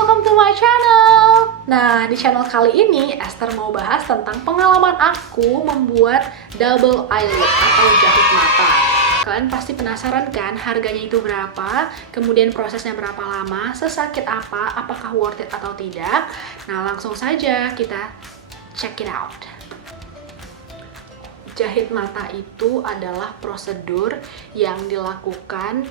welcome to my channel. Nah, di channel kali ini Esther mau bahas tentang pengalaman aku membuat double eyelid atau jahit mata. Kalian pasti penasaran kan harganya itu berapa, kemudian prosesnya berapa lama, sesakit apa, apakah worth it atau tidak. Nah, langsung saja kita check it out. Jahit mata itu adalah prosedur yang dilakukan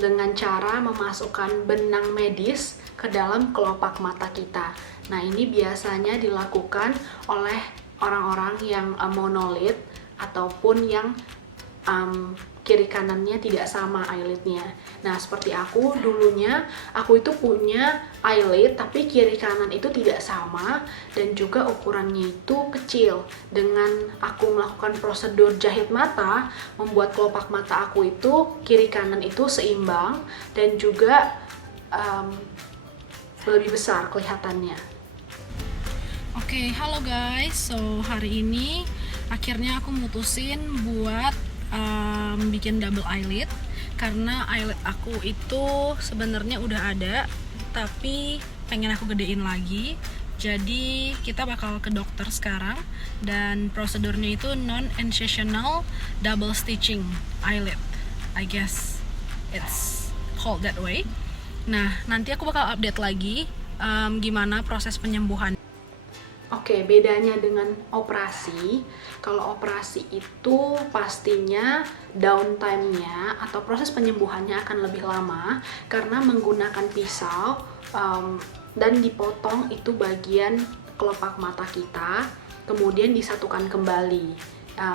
dengan cara memasukkan benang medis ke dalam kelopak mata kita. Nah, ini biasanya dilakukan oleh orang-orang yang monolid ataupun yang kiri kanannya tidak sama eyelidnya. Nah, seperti aku dulunya, aku itu punya eyelid tapi kiri kanan itu tidak sama dan juga ukurannya itu kecil. Dengan aku melakukan prosedur jahit mata, membuat kelopak mata aku itu kiri kanan itu seimbang dan juga lebih besar kelihatannya. Oke, halo guys. So, hari ini akhirnya aku mutusin buat bikin double eyelid karena eyelid aku itu sebenarnya udah ada tapi pengen aku gedein lagi. Jadi kita bakal ke dokter sekarang dan prosedurnya itu non-incisional double stitching eyelid. I guess it's called that way. Nah, nanti aku bakal update lagi gimana proses penyembuhan. Oke, bedanya dengan operasi, kalau operasi itu pastinya downtime-nya atau proses penyembuhannya akan lebih lama karena menggunakan pisau dan dipotong itu bagian kelopak mata kita, kemudian disatukan kembali,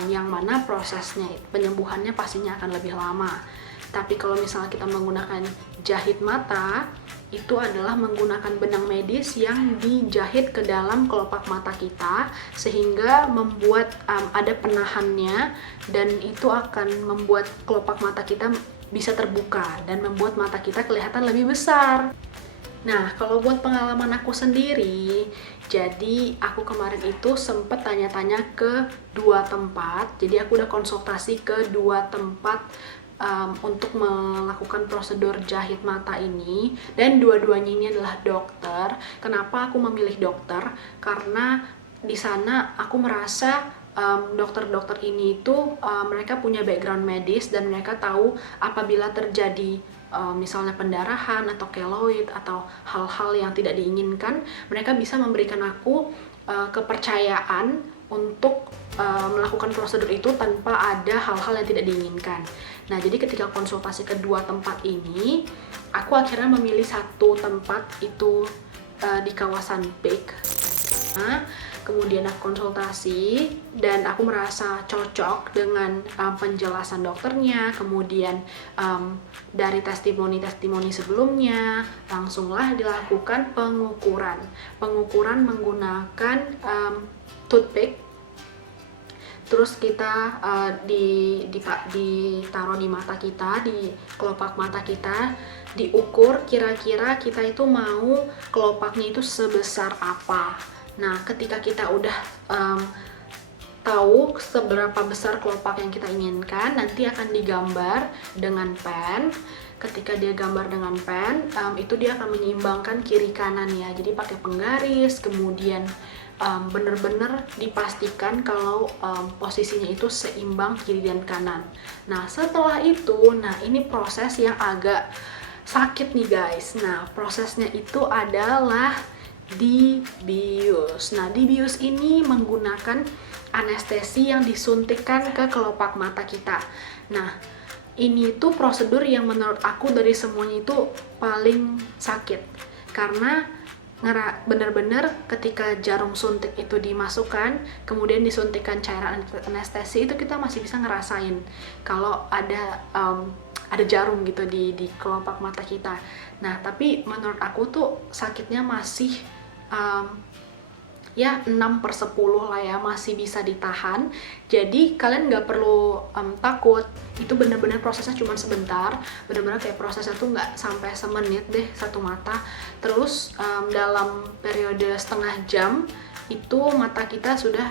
yang mana prosesnya penyembuhannya pastinya akan lebih lama. Tapi kalau misalnya kita menggunakan jahit mata, itu adalah menggunakan benang medis yang dijahit ke dalam kelopak mata kita sehingga membuat ada penahannya dan itu akan membuat kelopak mata kita bisa terbuka dan membuat mata kita kelihatan lebih besar. Nah, kalau buat pengalaman aku sendiri, jadi aku kemarin itu sempet tanya-tanya ke dua tempat. Jadi aku udah konsultasi ke dua tempat untuk melakukan prosedur jahit mata ini, dan dua-duanya ini adalah dokter. Kenapa aku memilih dokter? Karena di sana aku merasa dokter-dokter ini itu mereka punya background medis dan mereka tahu apabila terjadi misalnya pendarahan atau keloid atau hal-hal yang tidak diinginkan, mereka bisa memberikan aku kepercayaan untuk melakukan prosedur itu tanpa ada hal-hal yang tidak diinginkan. Nah, jadi ketika konsultasi kedua tempat ini, aku akhirnya memilih satu tempat itu di kawasan Peak. Nah, kemudian aku konsultasi dan aku merasa cocok dengan penjelasan dokternya, kemudian dari testimoni-testimoni sebelumnya, langsunglah dilakukan pengukuran menggunakan toothpick. Terus kita ditaruh di mata kita, di kelopak mata kita, diukur kira-kira kita itu mau kelopaknya itu sebesar apa. Nah, ketika kita udah tahu seberapa besar kelopak yang kita inginkan, nanti akan digambar dengan pen. Ketika dia gambar dengan pen, itu dia akan menyeimbangkan kiri kanan ya. Jadi pakai penggaris, kemudian bener-bener dipastikan kalau posisinya itu seimbang kiri dan kanan. Nah, setelah itu, nah ini proses yang agak sakit nih guys. Nah, prosesnya itu adalah dibius. Nah, dibius ini menggunakan anestesi yang disuntikkan ke kelopak mata kita. Nah, ini tuh prosedur yang menurut aku dari semuanya itu paling sakit karena benar-benar ketika jarum suntik itu dimasukkan, kemudian disuntikkan cairan anestesi, itu kita masih bisa ngerasain kalau ada jarum gitu di kelopak mata kita. Nah, tapi menurut aku tuh sakitnya masih ya 6/10 lah ya, masih bisa ditahan. Jadi kalian nggak perlu takut, itu bener-bener prosesnya cuma sebentar, bener-bener kayak prosesnya tuh nggak sampai semenit deh satu mata. Terus dalam periode setengah jam itu mata kita sudah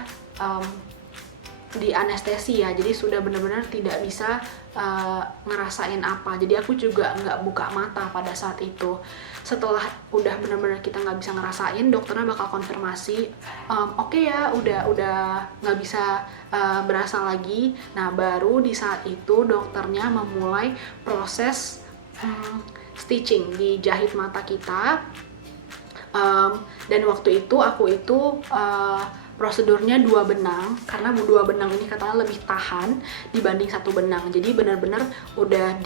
di anestesi ya, jadi sudah benar-benar tidak bisa ngerasain apa. Jadi aku juga nggak buka mata pada saat itu. Setelah udah benar-benar kita nggak bisa ngerasain, dokternya bakal konfirmasi, oke ya, udah nggak bisa berasa lagi. Nah, baru di saat itu dokternya memulai proses stitching, dijahit mata kita. Dan waktu itu aku itu prosedurnya 2 benang, karena 2 benang ini katanya lebih tahan dibanding 1 benang. Jadi benar-benar udah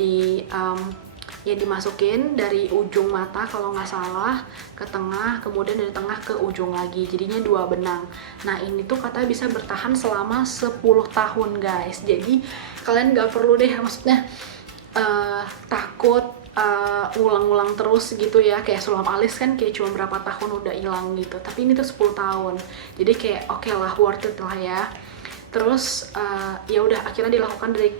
dimasukin dari ujung mata kalau nggak salah ke tengah, kemudian dari tengah ke ujung lagi, jadinya 2 benang. Nah, ini tuh katanya bisa bertahan selama 10 tahun guys. Jadi kalian nggak perlu deh, maksudnya takut ulang-ulang terus gitu ya, kayak sulam alis kan kayak cuma berapa tahun udah hilang gitu, tapi ini tuh 10 tahun, jadi kayak oke lah, worth it lah ya. Terus ya udah akhirnya dilakukan dari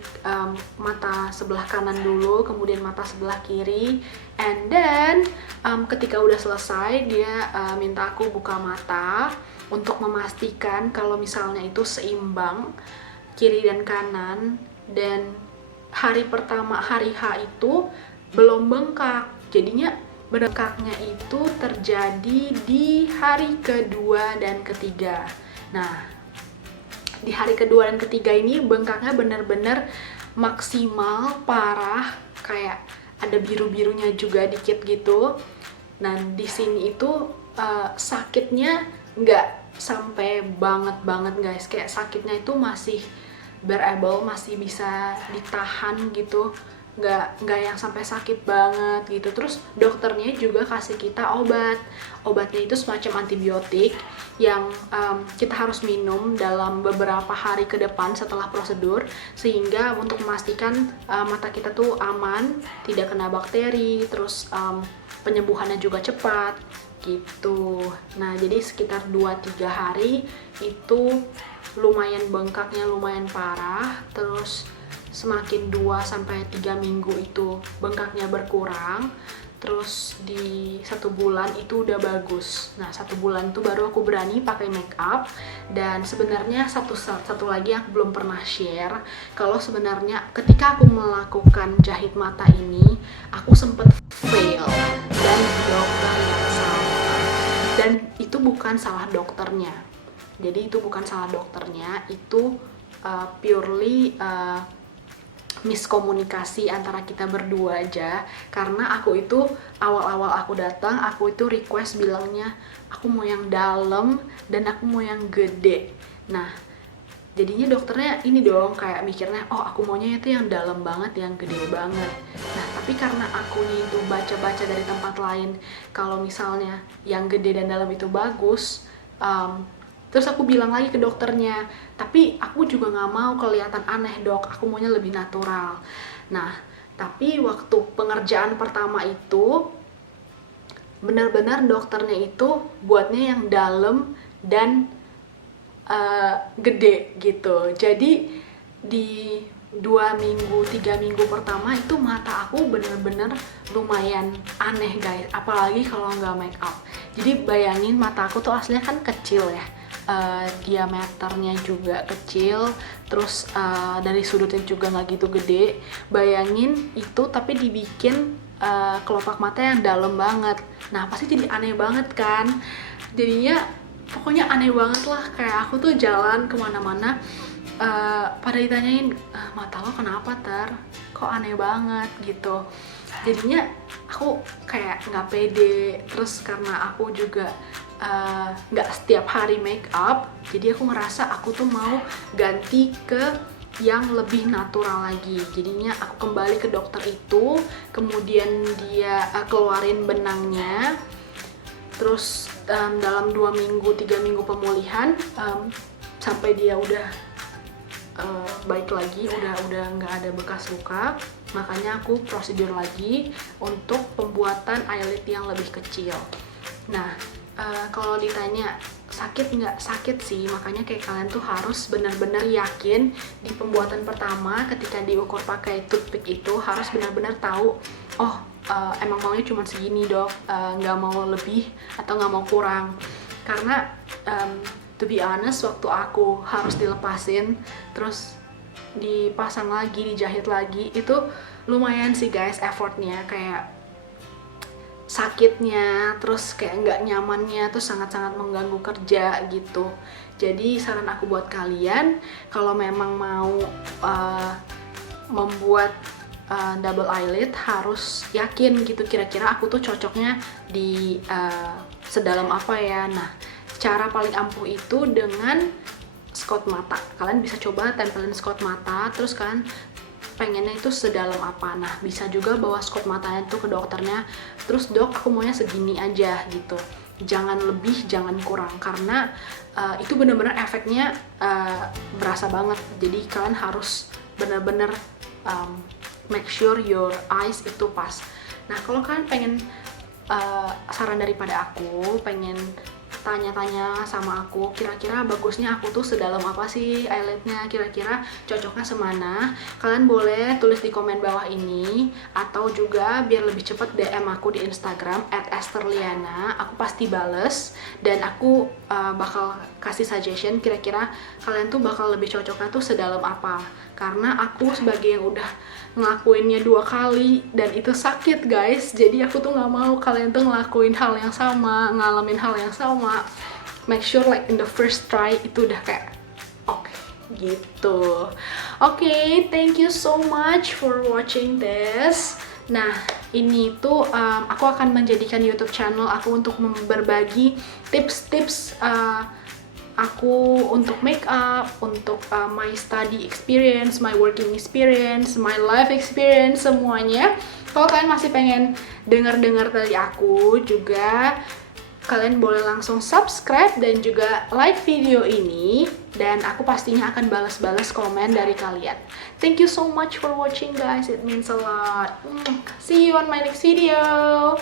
mata sebelah kanan dulu, kemudian mata sebelah kiri, and then ketika udah selesai dia minta aku buka mata untuk memastikan kalau misalnya itu seimbang kiri dan kanan. Dan hari pertama, hari H itu belum bengkak, jadinya bengkaknya itu terjadi di hari kedua dan ketiga. Nah, di hari kedua dan ketiga ini bengkaknya bener-bener maksimal, parah, kayak ada biru-birunya juga dikit gitu. Nah, di sini itu sakitnya nggak sampai banget guys, kayak sakitnya itu masih bearable, masih bisa ditahan gitu, nggak yang sampai sakit banget gitu. Terus dokternya juga kasih kita obatnya itu semacam antibiotik yang kita harus minum dalam beberapa hari ke depan setelah prosedur, sehingga untuk memastikan mata kita tuh aman, tidak kena bakteri, terus penyembuhannya juga cepat gitu. Nah, jadi sekitar 2-3 hari itu lumayan bengkaknya lumayan parah, terus semakin 2-3 minggu itu bengkaknya berkurang, terus di 1 bulan itu udah bagus. Nah, 1 bulan itu baru aku berani pakai make up. Dan sebenarnya satu lagi yang belum pernah share, kalau sebenarnya ketika aku melakukan jahit mata ini aku sempet fail, dan dokter yang salah, dan itu bukan salah dokternya. Jadi itu bukan salah dokternya, itu purely miskomunikasi antara kita berdua aja. Karena aku itu awal-awal aku datang, aku itu request bilangnya aku mau yang dalam dan aku mau yang gede. Nah, jadinya dokternya ini dong kayak mikirnya, oh aku maunya itu yang dalam banget, yang gede banget. Nah, tapi karena aku nih itu baca-baca dari tempat lain kalau misalnya yang gede dan dalam itu bagus, terus aku bilang lagi ke dokternya, tapi aku juga nggak mau kelihatan aneh dok, aku maunya lebih natural. Nah, tapi waktu pengerjaan pertama itu benar-benar dokternya itu buatnya yang dalam dan gede gitu. Jadi di 2-3 minggu pertama itu mata aku bener-bener lumayan aneh guys, apalagi kalau nggak make up. Jadi bayangin, mata aku tuh aslinya kan kecil ya, diameternya juga kecil, terus dari sudutnya juga nggak gitu gede. Bayangin itu tapi dibikin kelopak mata yang dalam banget. Nah, pasti jadi aneh banget kan. Jadinya pokoknya aneh banget lah, kayak aku tuh jalan kemana-mana pada ditanyain, mata lo kenapa kok aneh banget gitu. Jadinya aku kayak nggak pede. Terus karena aku juga nggak setiap hari make up, jadi aku ngerasa aku tuh mau ganti ke yang lebih natural lagi. Jadinya aku kembali ke dokter itu, kemudian dia keluarin benangnya. Terus dalam 2-3 minggu pemulihan, sampai dia udah baik lagi, udah nggak ada bekas luka, makanya aku prosedur lagi untuk pembuatan eyelid yang lebih kecil. Nah, kalau ditanya sakit nggak, sakit sih. Makanya kayak kalian tuh harus benar-benar yakin di pembuatan pertama, ketika diukur pakai toothpick itu harus benar-benar tahu, oh emang maunya cuma segini dok, nggak mau lebih atau nggak mau kurang. Karena to be honest, waktu aku harus dilepasin, terus dipasang lagi, dijahit lagi, itu lumayan sih guys effortnya, kayak sakitnya, terus kayak nggak nyamannya tuh sangat-sangat mengganggu kerja gitu. Jadi saran aku buat kalian, kalau memang mau membuat double eyelid, harus yakin gitu kira-kira aku tuh cocoknya di sedalam apa ya. Nah, cara paling ampuh itu dengan scot mata. Kalian bisa coba tempelin scot mata, terus kalian pengennya itu sedalam apa. Nah, bisa juga bawa scot matanya tuh ke dokternya, terus dok aku maunya segini aja gitu, jangan lebih jangan kurang, karena itu bener-bener efeknya berasa banget. Jadi kalian harus bener-bener make sure your eyes itu pas. Nah, kalau kalian pengen saran daripada aku, pengen tanya-tanya sama aku, kira-kira bagusnya aku tuh sedalam apa sih eyelidnya, kira-kira cocoknya semana, kalian boleh tulis di komen bawah ini, atau juga biar lebih cepet DM aku di Instagram @estherliana, aku pasti bales, dan aku bakal kasih suggestion kira-kira kalian tuh bakal lebih cocoknya tuh sedalam apa. Karena aku sebagai yang udah ngelakuinnya 2 kali dan itu sakit guys, jadi aku tuh nggak mau kalian tuh ngelakuin hal yang sama, ngalamin hal yang sama. Make sure like in the first try itu udah kayak oke, gitu. Oke, thank you so much for watching this. Nah, ini tuh aku akan menjadikan YouTube channel aku untuk berbagi tips-tips aku untuk make up, untuk my study experience, my working experience, my life experience, semuanya. Kalau kalian masih pengen dengar-dengar dari aku juga, kalian boleh langsung subscribe dan juga like video ini, dan aku pastinya akan balas-balas komen dari kalian. Thank you so much for watching guys, it means a lot. See you on my next video.